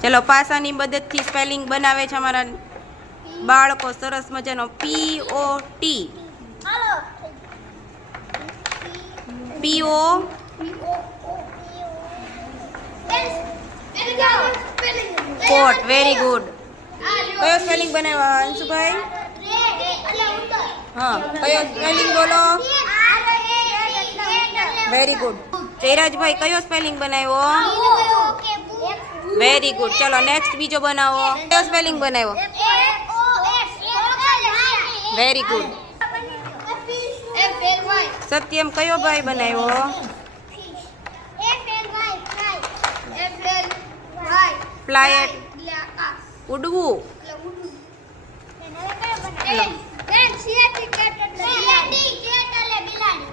ચલો પાસાની મદદથી સ્પેલિંગ બનાવે છે અમારા બાળકો સરસ મજાનો POT PO pot very good કયો સ્પેલિંગ બનાવ્યો અંશુભાઈ હા કયો સ્પેલિંગ બોલો વેરી ગુડ જયરાજભાઈ કયો સ્પેલિંગ બનાવ્યો વેરી ગુડ ચલો નેક્સ્ટ બીજો બનાવો કયો સ્પેલિંગ બનાવ્યો વેરી ગુડ સત્યમ કયો ભાઈ બનાવ્યો ફ્લાયટ ઉડવું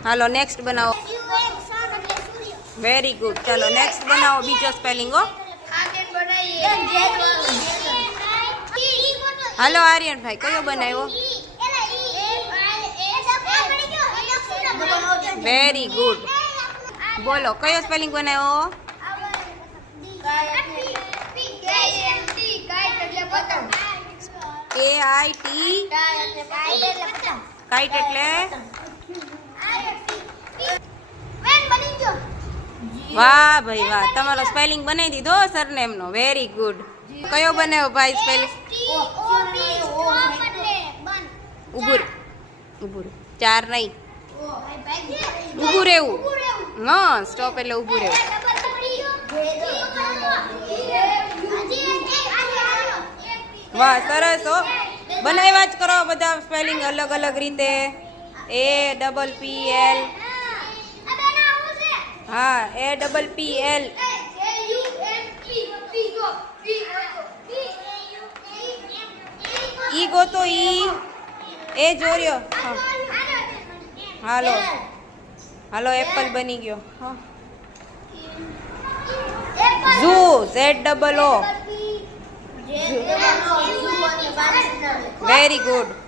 હાલો નેક્સ્ટ બનાવો વેરી ગુડ ચલો નેક્સ્ટ બનાવો બીજો સ્પેલિંગ હો હાલો આર્યનભાઈ કયો બનાવ્યો વેરી ગુડ બોલો કયો સ્પેલિંગ બનાવ્યો KIT કાઈટ એટલે વાહ ભાઈ વાહ તમારો સ્પેલિંગ બનાવી દીધો સરનેમનો વેરી ગુડ કયો બનાવ્યો ભાઈ સ્પેલિંગ ઉભું ઉભું ચાર નહીં ઊભું રહેવું હા સ્ટોપ એટલે ઊભું રહેવું વાહ સરસ હો બનાવ્યા જ કરો બધા સ્પેલિંગ અલગ અલગ રીતે APPL હા APPL ઈ ગોતો ઈ એ જોર્યો હાલો હાલો એપલ બની ગયો ઝૂ ZOO વેરી ગુડ